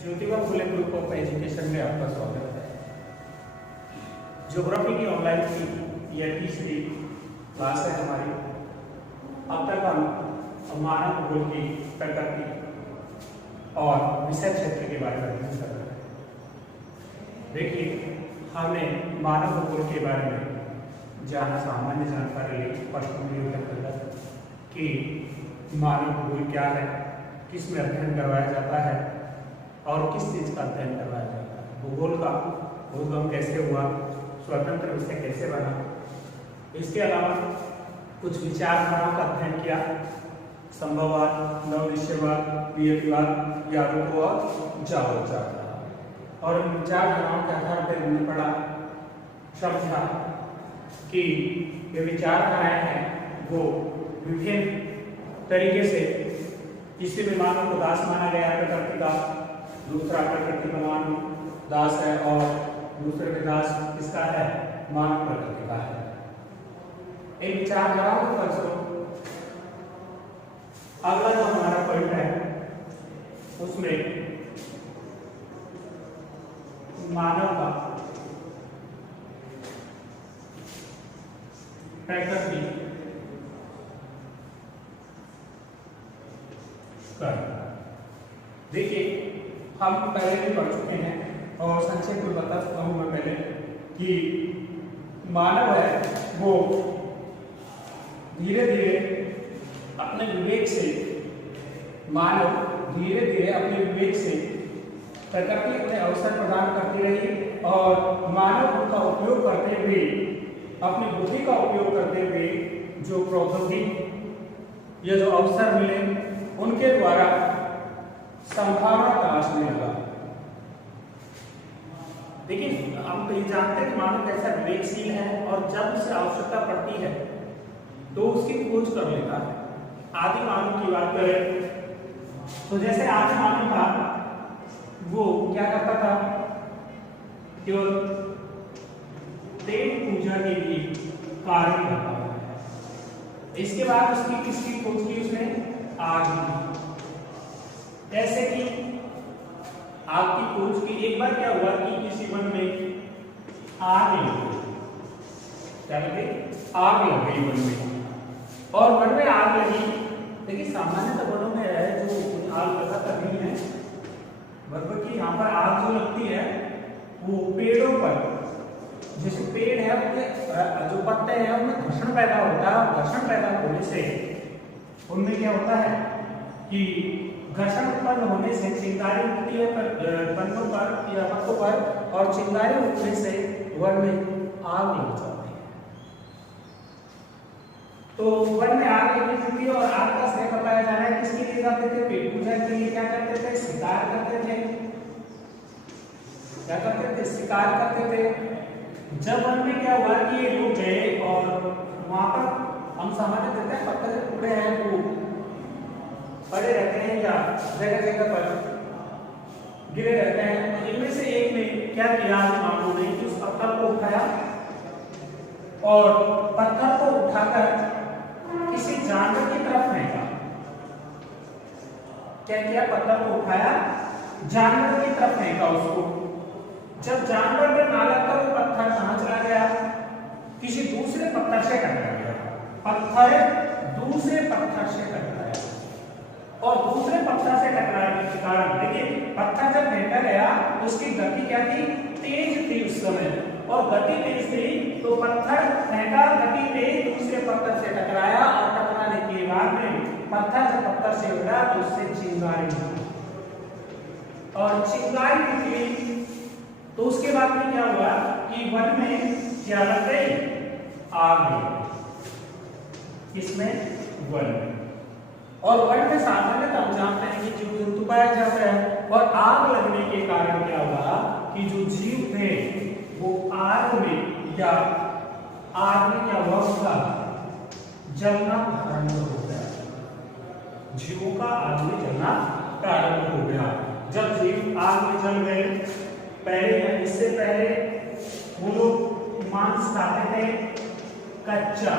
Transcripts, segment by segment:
Jyotiba Phule group of education में आपका स्वागत है। ज्योग्राफी की ऑनलाइन की यह तीसरी क्लास है हमारी। अब तक हम मानव भूगोल की प्रकृति और विषय क्षेत्र के बारे में अध्ययन कर रहे हैं। देखिए, हमने मानव भूगोल के बारे में जाना, सामान्य जानकारी ली प्रश्न कि मानव भूगोल क्या है, किस में अध्ययन करवाया जाता है और किस चीज का अध्ययन करवाया जाता है। भूगोल का उद्गम कैसे हुआ, स्वतंत्र विषय कैसे बना। इसके अलावा कुछ विचारधाराओं का अध्ययन किया, संभववाद, नवनिश्चयवाद, वियतिवाद, यादववाद, जावरवाद। और इन विचारधाराओं के आधार पर हमने पढ़ा, समझा कि ये विचारधाराएं हैं वो विभिन्न तरीके से किसी भी मानव को दास माना गया, प्रकृति का। दूसरा प्रकृति का मानव दास है और दूसरे का दास किसका है, मानव प्रकृति का है। इन विचारधाराओं के फलस्वरूप अगला जो हमारा पॉइंट है उसमें मानव का प्रकृति कर। देखिए, हम पहले भी पढ़ चुके हैं और संक्षेप में बता चुका हूं मैं पहले कि मानव है वो धीरे धीरे अपने विवेक से प्रकृति उन्हें अवसर प्रदान करती रही और मानव उनका उपयोग करते हुए, अपनी बुद्धि का उपयोग करते हुए जो प्रौद्योगिकी या जो अवसर मिले उनके द्वारा संभावना तलाशने लगा। देखिए, हम ये जानते हैं कि मानव कैसा विवेकशील है और जब उसे आवश्यकता पड़ती है तो उसकी खोज कर लेता है। आदि मानव की बात करें तो जैसे आदि मानव था वो क्या करता था, केवल देव पूजा के लिए कार्य करता था। इसके बाद उसकी किसकी खोज की, उसने आग की। ऐसे कि आग की खोज की। एक बार क्या हुआ कि किसी वन में आग लग गई। क्या लग गई? आग लग गई वन में। और वन में आग लगी, देखिए सामान्यतः वनों में है जो आग लगाता नहीं है, मतलब कि यहाँ पर आग जो लगती है वो पेड़ों पर, जैसे पेड़ है उनके जो पत्ते हैं उनमें घर्षण पैदा होता है। घर्षण पैदा होने से उनमें क्या होता है कि घर्षण उत्पन्न होने से चिंगारी उठती है पत्तों पर या पत्तों पर, और चिंगारी उठने से वन में आग लग जाती है। तो वन में आग लग जाती है और आग का श्रेय बताया जा रहा है किसके लिए जाते थे, पेट पूजा के लिए। क्या करते थे, शिकार करते थे। क्या करते थे, शिकार करते थे। जब वन में क्या हुआ कि ये लोग गए और वहां पर हम सामान्य देखते हैं पत्थर के टुकड़े हैं वो पड़े रहते हैं या जगह जगह पर गिरे रहते हैं। इनमें से एक ने क्या किया, मानव ने कि उस पत्थर को उठाया और पत्थर को उठाकर किसी जानवर की तरफ फेंका। क्या किया, पत्थर को उठाया, जानवर की तरफ फेंका उसको। जब जानवर ने ना लगकर वो पत्थर कहां चला गया, किसी दूसरे पत्थर से टकरा गया। पत्थर दूसरे पत्थर से टकराया और दूसरे पत्थर से टकराने के कारण, देखिए पत्थर जब फेंका गया उसकी गति क्या थी, तेज थी उस समय, और गति तेज थी तो पत्थर फेंका, गति तेज, दूसरे पत्थर से टकराया और टकराने के बाद में पत्थर जब पत्थर से उड़ा तो उससे चिंगारी निकली और चिंगारी निकली तो उसके बाद में क्या हुआ कि वन में क्या लग गई, आग लग गई। इसमें वन में, और वन में सामान्यतः हम जानते हैं कि जीव जंतु पाया जाता है, और आग लगने के कारण क्या हुआ कि जो जीव थे वो आग में या आग में क्या हुआ, उसका जलना प्रारंभ हो गया। जीवों का आग में जलना प्रारंभ हो गया। जब जीव आग में जल गए, पहले या इससे पहले वो लोग मांस खाते थे कच्चा,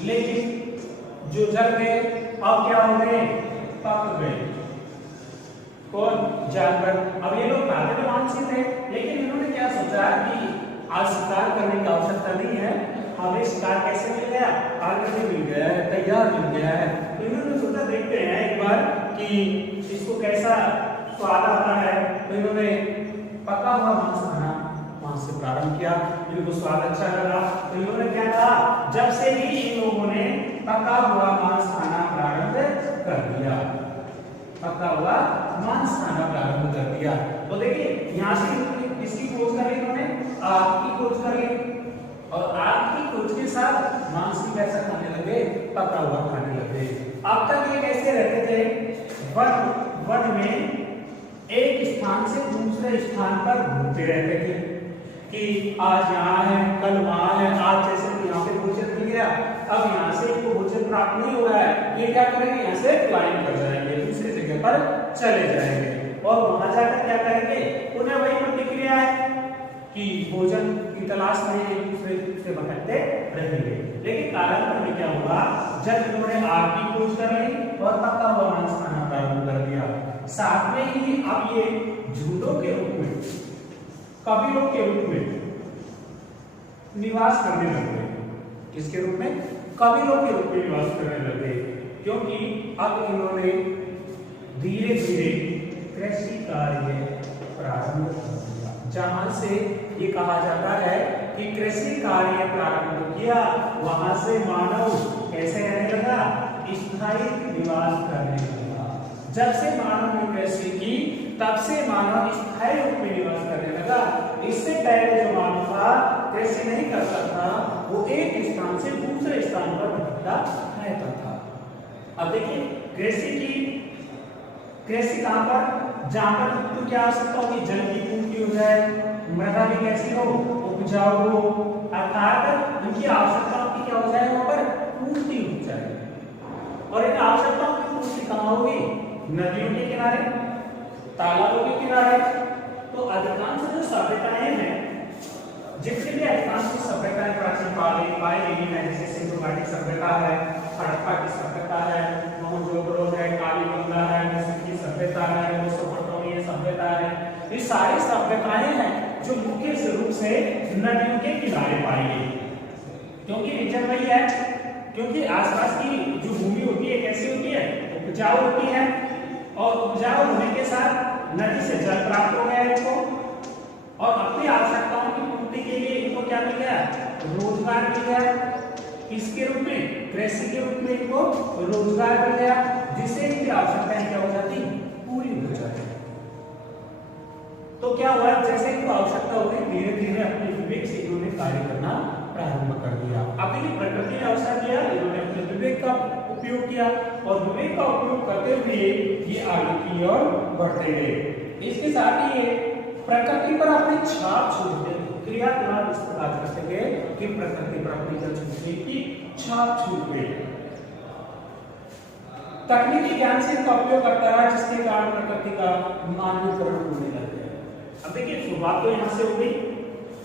लेकिन जो जल गए अब क्या हो गए, पक गए। कौन? जानवर। अब ये लोग खाते तो मांस ही थे, लेकिन इन्होंने क्या सोचा कि आज शिकार करने की आवश्यकता नहीं है, हमें शिकार कैसे मिल गया? ऑलरेडी मिल गया है, तैयार मिल गया है। तो इन्होंने सोचा देखते हैं एक बार कि इसको कैसा स्वाद आता है। तो इन्होंने पका हुआ मांस खाना मांस से प्रारंभ किया। इनको स्वाद अच्छा लगा तो इन्होंने क्या कहा, जब से ही इन लोगों ने पका हुआ मांस खाना प्रारंभ कर दिया, पका हुआ मांस खाना प्रारंभ कर दिया। तो देखिए यहाँ से किसकी खोज करी इन्होंने? आग की खोज करी, और आग की खोज के साथ मांस की कैसा खाने लगे? पका हुआ खाने लगे। अब तक ये कैसे रहते थे? वन में एक स्थान से दूसरे स्थान पर घूमते रहते थे कि आज यहाँ है, कल वहाँ है। आज जैसे कि यहाँ पे भोजन मिल गया, अब यहाँ से इनको भोजन प्राप्त नहीं हो रहा है, ये क्या करेंगे? यहाँ से क्लाइंब कर जाएंगे, दूसरी जगह पर चले जाएंगे और वहां जाकर क्या करेंगे? पुनः वही प्रतिक्रिया है कि भोजन की तलाश में एक दूसरे से भटकते रहेंगे। लेकिन कालांतर में क्या हुआ? जब इन्होंने आग की खोज कर ली और पका हुआ मांस खाना प्रारंभ कर दिया, साथ में ही अब ये झुंडों के रूप में, कबीलों के रूप में निवास करने लगे। किसके रूप में? कबीलों के रूप में निवास करने लगे, क्योंकि अब इन्होंने धीरे धीरे कृषि कार्य प्रारंभ कर दिया। जहां से ये कहा जाता है कि कृषि कार्य प्रारंभ किया, वहां से मानव कैसे रहने लगा? स्थायी निवास करने लगा। जब से मानव ने कृषि की, तब से मानव स्थायी रूप में निवास करने लगा। इससे पहले जो मानव था, कृषि नहीं करता था, वो एक स्थान से दूसरे स्थान पर भटकता रहता था। अब देखिए कृषि कहां पर? जहां पर तो क्या आवश्यकता होगी? जल की पूर्ति हो जाए, मृदा भी कैसी हो? उपजाऊ हो, अर्थात उनकी आवश्यकताओं की क्या हो जाए? वहां पर पूर्ति हो जाए। और इन आवश्यकताओं की पूर्ति कहां होगी? नदियों के किनारे, तालाबों के किनारे। तो अधिकांश जो सभ्यताएं हैं, जितनी भी अधिकांश सभ्यताएं प्राचीन पाई गई हैं, जैसे सिंधु घाटी सभ्यता है, हड़प्पा की सभ्यता है, मोहनजोदड़ो है, कालीबंगा है, मिस्र की सभ्यता है, मेसोपोटामिया सभ्यता है, ये सारी सभ्यताएं हैं जो मुख्य रूप से नदियों के किनारे पाई गई। क्योंकि रीजन वही है, क्योंकि आसपास की जो भूमि होती है कैसी होती है? उपजाऊ होती है, और उपजाऊ होने के साथ नदी से जल प्राप्त हो गया इनको, और अपनी आवश्यकताओं की पूर्ति के लिए इनको क्या मिल गया? रोजगार मिल गया। इसके रूप में, कृषि के रूप में इनको रोजगार मिल गया, जिससे इनकी आवश्यकताएं क्या हो जाती? पूरी हो जाती। तो क्या हुआ? जैसे इनको आवश्यकता हो गई, धीरे धीरे अपने विवेक से इन्होंने कार्य करना प्रारंभ कर दिया। अब देखिए प्रकृति ने अवसर दिया, इन्होंने अपने विवेक का उपयोग किया, और विवेक का उपयोग करते हुए ये आगे की ओर बढ़ते गए। इसके साथ ही ये प्रकृति पर अपनी छाप छोड़ते, क्रियाकलाप इस प्रकार करते गए कि प्रकृति पर अपनी छूटने की छाप छूट गई। तकनीकी ज्ञान से इनका उपयोग करता रहा, जिसके कारण प्रकृति का मानवीकरण होने लग गया। अब देखिए शुरुआत तो यहाँ से हो गई,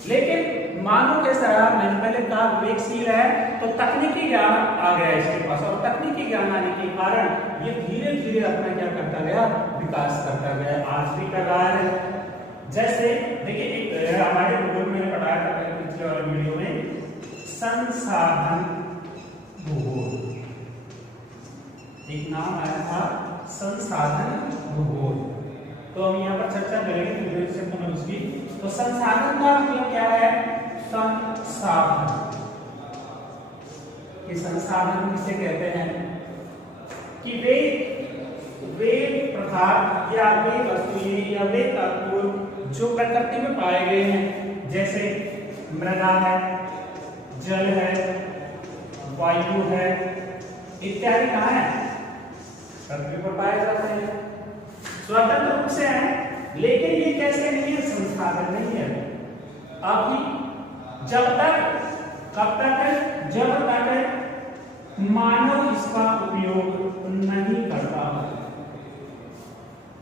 लेकिन मानव कैसा रहा? मैंने पहले कहा विवेकशील है, तो तकनीकी ज्ञान आ गया इसके पास, और तकनीकी ज्ञान आने के कारण ये धीरे धीरे अपना क्या करता गया? विकास करता गया। आज भी कर रहा है। जैसे देखिए एक हमारे भूगोल में पढ़ाया था पिछले वाले वीडियो में, संसाधन भूगोल, एक नाम आया था संसाधन भूगोल। तो हम यहाँ पर चर्चा करेंगे उसकी। तो संसाधन का मतलब क्या है? संसाधन, ये संसाधन किसे कहते हैं? कि वे पदार्थ या वे वस्तुएं या वे तत्व जो प्रकृति में पाए गए हैं, जैसे मृदा है, जल है, वायु है, इत्यादि कहाँ है? पृथ्वी पर पाए जाते हैं, स्वतंत्र रूप से है। लेकिन ये कैसे नहीं है? संसाधन नहीं है। अभी जब तक, कब तक है? जब तक मानव इसका उपयोग नहीं करता।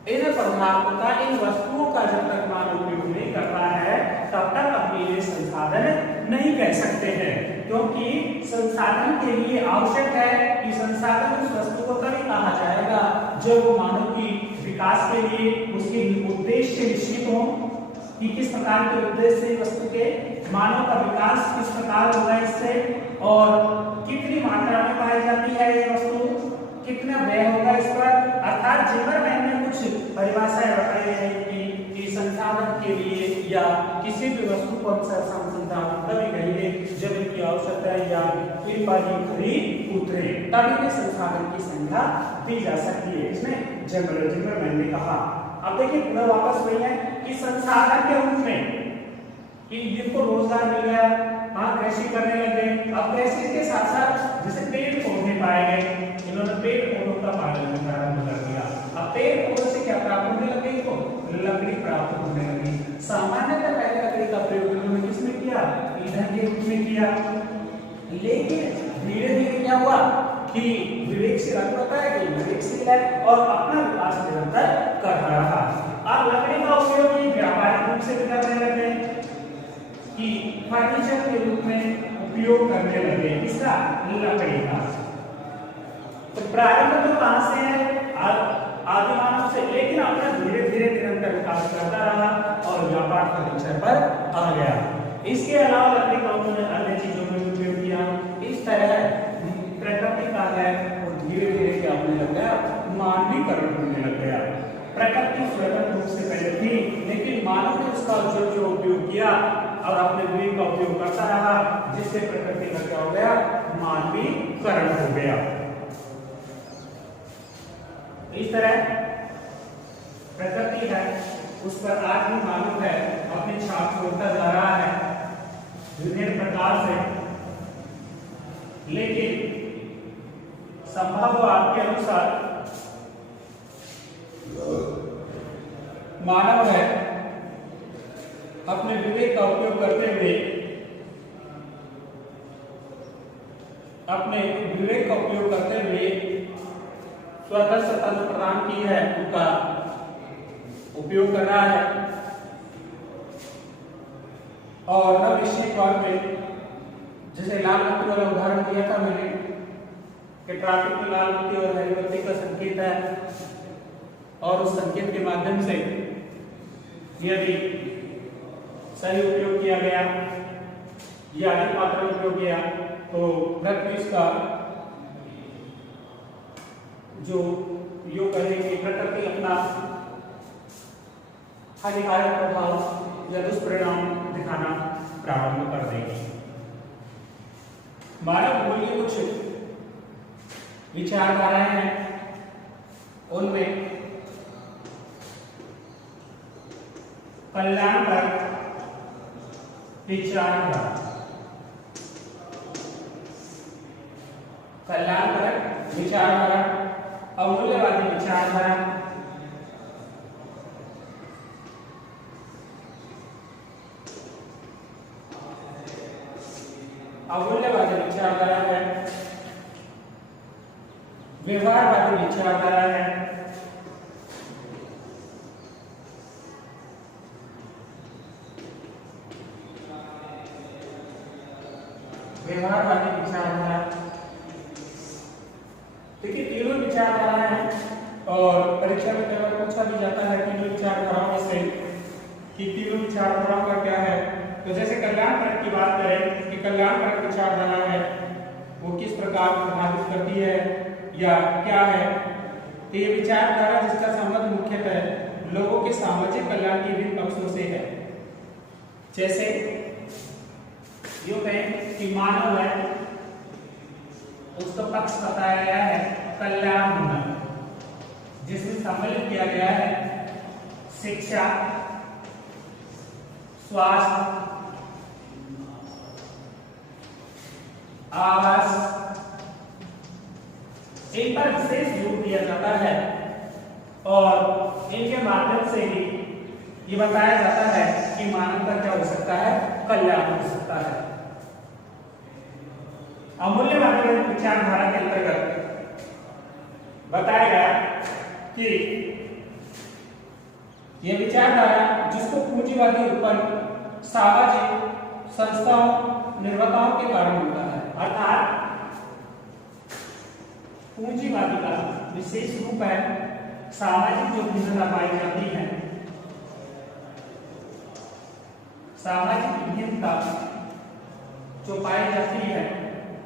इन पदार्थों का, इन वस्तुओं का जब तक मानव उपयोग नहीं करता है, तब तक अपने लिए संसाधन नहीं कह सकते हैं। क्योंकि संसाधन के लिए आवश्यक है कि संसाधन उस वस्तु को तभी कहा जाएगा जब वो मानव की विकास के लिए हो कि किस प्रकार के उद्देश्य से वस्तु के मानव का विकास किस प्रकार होगा इससे, और कितनी मात्रा में पाई जाती है ये वस्तु, कितना व्यय होगा इस पर। अर्थात जिमरमैन ने कुछ परिभाषाएं बताई है कि संसाधन के लिए या किसी भी वस्तु को हम संसाधन तभी कहेंगे जब इनकी आवश्यकता या इनकी खरी उतरे, तभी संसाधन की संख्या दी जा सकती है, इसमें जिमरमैन ने कहा। अब देखिए पुनः वापस वही है कि संसाधन के रूप में कि जिनको रोजगार मिल गया, हाँ कृषि करने लगे, अब कृषि के साथ साथ जैसे पेड़ पौधे पाए गए, इन्होंने पेड़ पौधों का पालन प्रारंभ कर दिया। अब पेड़ पौधों से क्या प्राप्त होने लगे, इनको लकड़ी प्राप्त होने लगी। सामान्यतः पहले लकड़ी का प्रयोग इन्होंने किसमें किया, ईंधन के रूप में किया, लेकिन धीरे धीरे क्या हुआ कि विवेकशील पता है कि विवेकशील है और अपना विकास निरंतर कर रहा है। अब लकड़ी का उपयोग ही व्यापारिक रूप से भी करने लगे कि फर्नीचर के रूप में उपयोग करने लगे, इसका लकड़ी का। तो प्रारंभ तो कहां से है, आदि मानव से, लेकिन अपना धीरे धीरे निरंतर विकास करता रहा और व्यापार फर्नीचर पर आ गया। इसके अलावा लकड़ी का उन्होंने अन्य चीजों में उपयोग किया। इस तरह प्रकृति का है और धीरे धीरे क्या होने लग गया, मानवीकरण होने लग गया। प्रकृति स्वतंत्र रूप से पहले थी, लेकिन मानव ने उसका जो उपयोग किया और अपने विवेक का उपयोग करता रहा, जिससे प्रकृति का क्या हो गया, मानवीकरण हो गया। इस तरह प्रकृति है उस पर आज भी मानव है अपनी छाप छोड़ता जा रहा है विभिन्न प्रकार से, लेकिन संभववाद के अनुसार मानव है अपने विवेक का उपयोग करते हुए स्वतः स्वतंत्र प्रदान की है उनका उपयोग कर रहा है। और अनिश्चित तौर पे जैसे लाल बत्ती वाला उदाहरण दिया था मैंने कि ट्रैफिक में लाल बत्ती और हरी बत्ती का संकेत है, और उस संकेत के माध्यम से यदि सही उपयोग किया गया या अधिक मात्रा में उपयोग किया तो प्रकृति का जो यो कहेंगे प्रकृति अपना हानिकारक प्रभाव या दुष्परिणाम दिखाना प्रारंभ कर देगी। मानव मूल की कुछ विचारधाराएं हैं, उनमें कल्याणकारी विचारधारा, कल्याणकारक विचारधारा, अमूल्यवादी विचारधारा, अमूल्यवादी विचारधारा है, व्यवहारवादी विचारधारा है, व्यवहारवादी विचारधारा। देखिए तीनों विचारधारा है और परीक्षा में कई बार पूछा भी जाता है तीनों विचारधाराओं में से कि तीनों विचारधाराओं का क्या है। तो जैसे कल्याणकारक की बात करें कि कल्याणकारक विचारधारा है वो किस प्रकार प्रभावित करती है या क्या है, तो ये विचारधारा जिसका संबंध मुख्यतः लोगों के सामाजिक कल्याण के विभिन्न पक्षों से है। जैसे यूं कहें कि मानव है उसका पक्ष बताया गया है कल्याण होना, जिसमें सम्मिलित किया गया है शिक्षा, स्वास्थ्य, आवास, इन पर विशेष जोर दिया जाता है और इनके माध्यम से ही ये बताया जाता है कि मानव का क्या हो सकता है, कल्याण हो सकता है। अमूल्यवादी विचारधारा के अंतर्गत बताया गया कि यह विचारधारा जिसको पूंजीवादी उत्पन्न सामाजिक संस्थाओं निर्माताओं के कारण होता है, अर्थात पूंजीवादी का विशेष रूप है सामाजिक जो भिन्नता पाई जाती है सामाजिक विभिन्नता जो पाई जाती है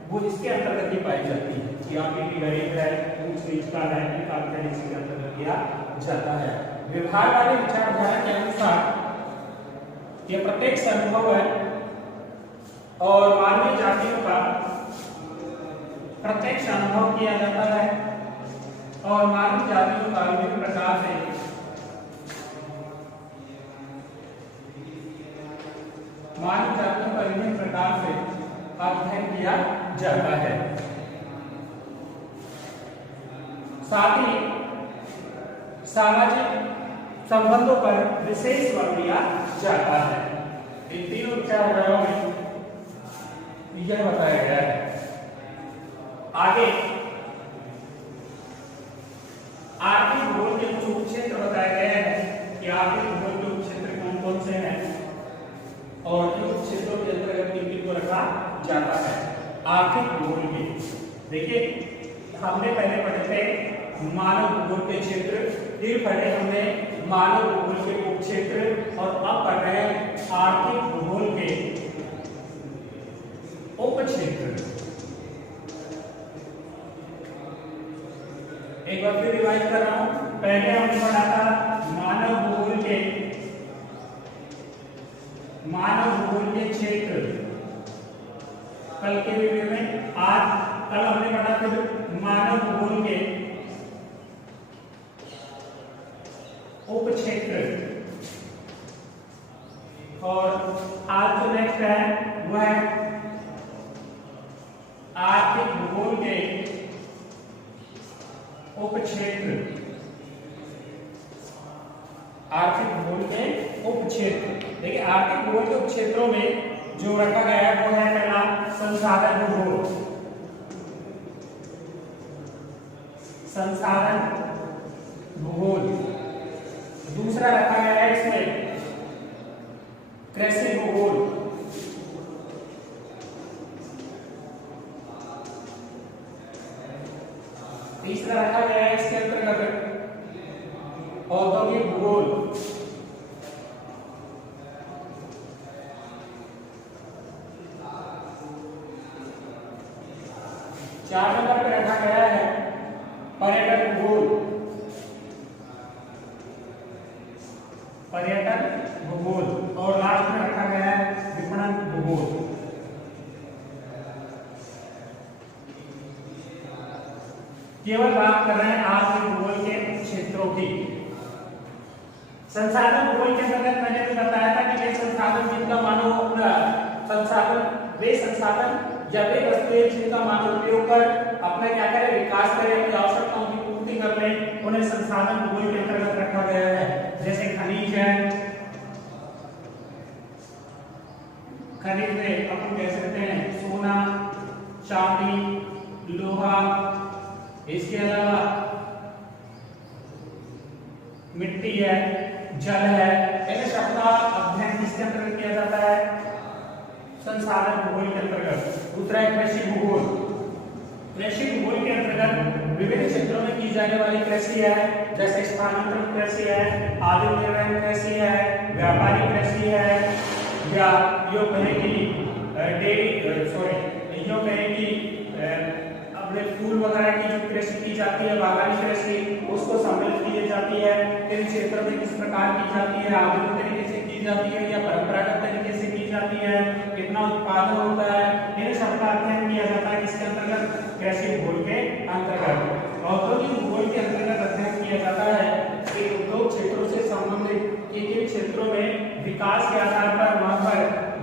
वो इसके अंतर्गत ही पाई जाती है कि आप एक गरीब है, ऊंच नीच का है, इसके अंतर्गत किया जाता है। व्यवहार वाले विचारधारा के अनुसार यह प्रत्यक्ष अनुभव है और मानवीय जातियों का प्रत्यक्ष अनुभव किया जाता है और मानव जातियों का विभिन्न प्रकार से अध्ययन किया जाता है। साथ ही सामाजिक संबंधों पर विशेष बल दिया जाता है। इन तीनों विचारधाराओं में यह बताया गया है। आगे आर्थिक भूगोल के कुछ उपक्षेत्र बताए गए हैं कि आर्थिक भूगोल के उपक्षेत्र कौन कौन से हैं और इन क्षेत्रों के अंतर्गत किन को रखा जाता है। आर्थिक भूगोल के देखिए हमने पहले पढ़े थे मानव भूगोल के क्षेत्र, फिर पढ़े हमने मानव भूगोल के उपक्षेत्र और अब पढ़ रहे हैं आर्थिक भूगोल के उपक्षेत्र। एक बार फिर रिवाइज कर रहा हूं। पहले हमने पढ़ा था मानव भूगोल के क्षेत्र कल के वीडियो में। आज कल हमने पढ़ा फिर मानव भूगोल के उपक्षेत्र और आज जो नेक्स्ट है वह है आर्थिक भूगोल के उपक्षेत्र। आर्थिक भूगोल के उपक्षेत्र देखिए आर्थिक भूगोल के उपक्षेत्रों में जो रखा गया है वो है पहला संसाधन भूगोल। संसाधन भूगोल। दूसरा रखा गया है इसमें कृषि भूगोल। तीसरा रखा गया है इसके अंतर्गत औद्योगिक भूगोल। चार नंबर पे रखा गया है पर्यटन भूगोल। पर्यटन भूगोल और लास्ट में रखा गया है विपणन भूगोल। केवल बात कर रहे हैं आर्थिक भूगोल के क्षेत्रों की। संसाधन भूगोल के अंतर्गत मैंने भी बताया था कि वे संसाधन जिनका मानव वे संसाधन या वे वस्तुएं जिनका मानव उपयोग कर अपना क्या करे विकास करे, अपनी आवश्यकताओं की पूर्ति कर ले, उन्हें संसाधन भूगोल के अंतर्गत रखा गया है। जैसे खनिज है, खनिज में अपन कह सकते हैं सोना, चांदी, लोहा, इसके अलावा मिट्टी है, जल है, इन सबका अध्ययन किसके अंतर्गत किया जाता है? संसाधन भूगोल के अंतर्गत। दूसरा है कृषि भूगोल। कृषि भूगोल के अंतर्गत विभिन्न क्षेत्रों में की जाने वाली कृषि है, जैसे स्थानांतरण कृषि है, आदिम निर्वहन कृषि है, व्यापारिक कृषि है, या यो कहें कि अपने फूल वगैरह की जो कृषि की जाती है, बागानी कृषि, उसको सम्मिलित की जाती है। इन क्षेत्रों में किस प्रकार की जाती है, आधुनिक तरीके से की जाती है या परंपरागत तरीके से की जाती है, कितना उत्पादन होता है, इन सब का अध्ययन किया जाता है किसके अंतर्गत? कृषि भूगोल के अंतर्गत। औद्योगिक भूगोल के अंतर्गत अध्ययन किया जाता है कि उद्योग क्षेत्रों से संबंधित किन क्षेत्रों में विकास के आधार पर वहां पर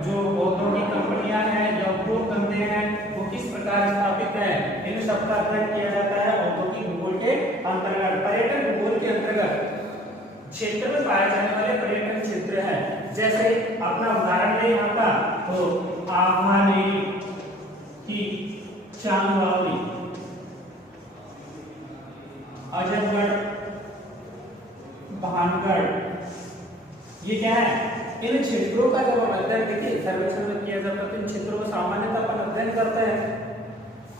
जो औद्योगिक कंपनियां हैं या उद्योग धंधे हैं वो किस प्रकार स्थापित है, इन सब का अध्ययन किया जाता है औद्योगिक भूगोल के अंतर्गत। पर्यटन भूगोल के अंतर्गत क्षेत्र में पाए जाने वाले पर्यटन क्षेत्र हैं, जैसे अपना उदाहरण ले यहाँ का तो आभानी की चांदवाली, अजयगढ़, भानगढ़, ये क्या है? इन क्षेत्रों का जब अध्ययन देखिए सर्वेक्षण में किया जाता है तो इन क्षेत्रों को सामान्यतः अपन अध्ययन करते हैं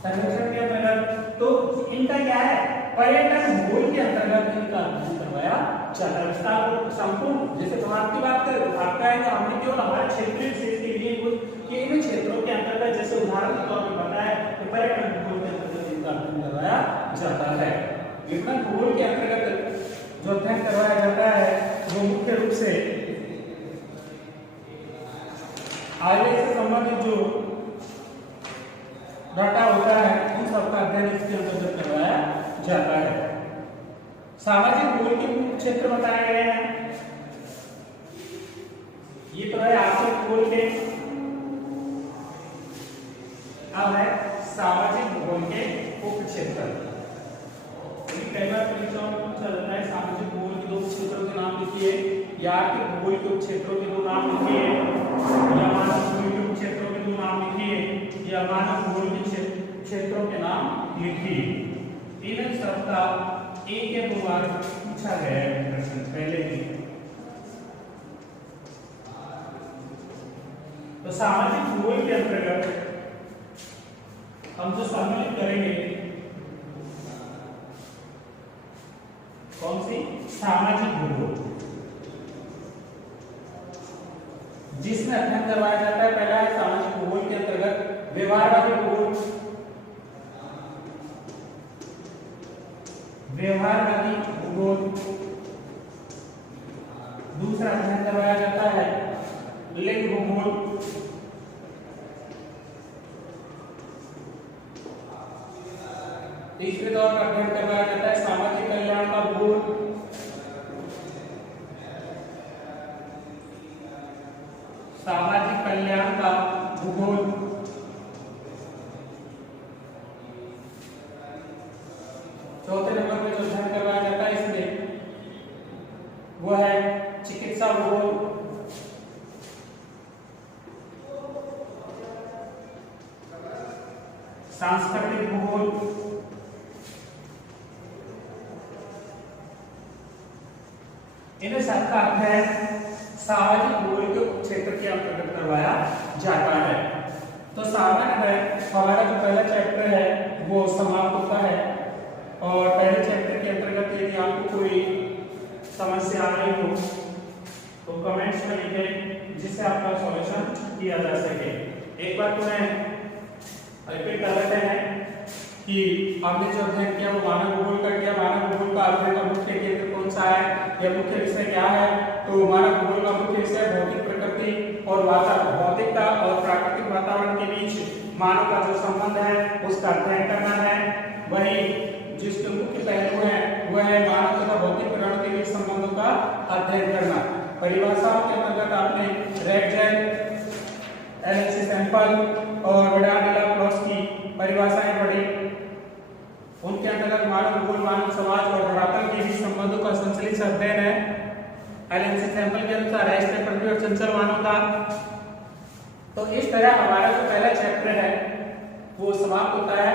सर्वेक्षण के अंतर्गत, तो इनका क्या है? पर्यटन भूगोल के अंतर्गत इनका अध्ययन करवाया जाता है। विस्तार को संपूर्ण, जैसे भारत की बात करें तो भारत का है, हमने केवल हमारे क्षेत्रीय विशेष के लिए कुछ कि इन क्षेत्रों के अंतर्गत, जैसे उदाहरण के तौर पर बताया कि पर्यटन भूगोल के अंतर्गत इनका अध्ययन करवाया जाता है। विपणन भूगोल के अंतर्गत जो अध्ययन करवाया जाता है वो मुख्य रूप से आयु से संबंधित जो डाटा होता है उन सबका अध्ययन इसके अंतर्गत करवाया जाता है। सामाजिक भूगोल के मुख्य क्षेत्र बताए गए हैं। ये तो है आर्थिक भूगोल के, अब है सामाजिक भूगोल के उप क्षेत्र। कई बार परीक्षाओं में पूछा जाता है सामाजिक भूगोल के दो क्षेत्रों के नाम लिखिए, या आर्थिक भूगोल के उप क्षेत्रों के दो नाम लिखिए, या मानव भूगोल के उप क्षेत्रों के दो नाम लिखिए, या मानव भूगोल के क्षेत्रों के नाम लिखिए। इन सबका एक या दो बार पूछा गया है प्रश्न पहले भी। तो सामाजिक भूगोल के अंतर्गत हम जो सम्मिलित करेंगे कौन सी, सामाजिक भूगोल, जिसमें अध्ययन करवाया जाता है। पहला है सामाजिक भूगोल के अंतर्गत व्यवहारवादी भूगोल, व्यवहारवादी भूगोल। दूसरा अध्ययन करवाया जाता है लिंग भूगोल, तीसरे तौर पर अध्ययन करवाया जाता है सामाजिक कल्याण का भूगोल, सामाजिक कल्याण का भूगोल। चौथे नंबर पे जो अध्ययन करवाया जाता है इसमें वो है चिकित्सा भूगोल, सांस्कृतिक भूगोल, इन सबका अध्ययन सामाजिक भूगोल के क्षेत्र के अंतर्गत करवाया जाता है। तो सामान्य है हमारा जो पहला चैप्टर है वो समाप्त होता है, और पहले चैप्टर के अंतर्गत यदि आपको कोई समस्या आ रही हो तो कमेंट्स में लिखें जिससे आपका सॉल्यूशन किया जा सके। एक बार तो मैं रिपीट कर देते हैं कि हमने जो अध्ययन किया वो मानव भूगोल का किया। मानव भूगोल का अध्ययन का मुख्य केंद्र कौन सा है या मुख्य विषय क्या है, तो मानव भूगोल का मुख्य विषय भौतिक प्रकृति और वातावरण, भौतिकता और प्राकृतिक वातावरण के बीच मानव का जो संबंध है उसका अध्ययन करना है। वही जिसके मुख्य पहलू है वह है मानव तथा भौतिक प्राणियों के बीच संबंधों का अध्ययन करना। परिभाषाओं के अंतर्गत आपने रेडजेल, एलेक्सी सैंपल और वेडार-डेलाक्लॉस की परिभाषाएं पढ़ी। उनके अंतर्गत मानव भूगोल मानव समाज और धरातल के बीच संबंधों का संश्लिष्ट अध्ययन है। एलेक्सी सैंपल के अनुसार राष्ट्रीय पृथ्वी और चंचल मानव था। तो इस तरह हमारा जो पहला चैप्टर है वो समाप्त होता है,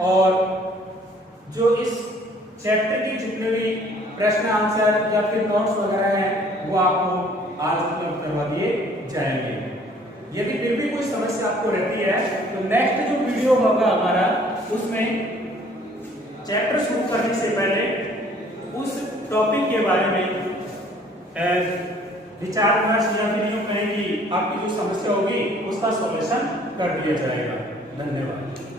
और जो इस चैप्टर की जितने भी प्रश्न आंसर या फिर नोट्स वगैरह हैं वो आपको आज उपलब्ध करवा दिए जाएंगे। यदि फिर भी कोई समस्या आपको रहती है तो नेक्स्ट जो वीडियो होगा हमारा उसमें चैप्टर शुरू करने से पहले उस टॉपिक के बारे में विचार विमर्श या फिर यूं कहें कि आपकी जो समस्या होगी उसका सॉल्यूशन कर दिया जाएगा। धन्यवाद।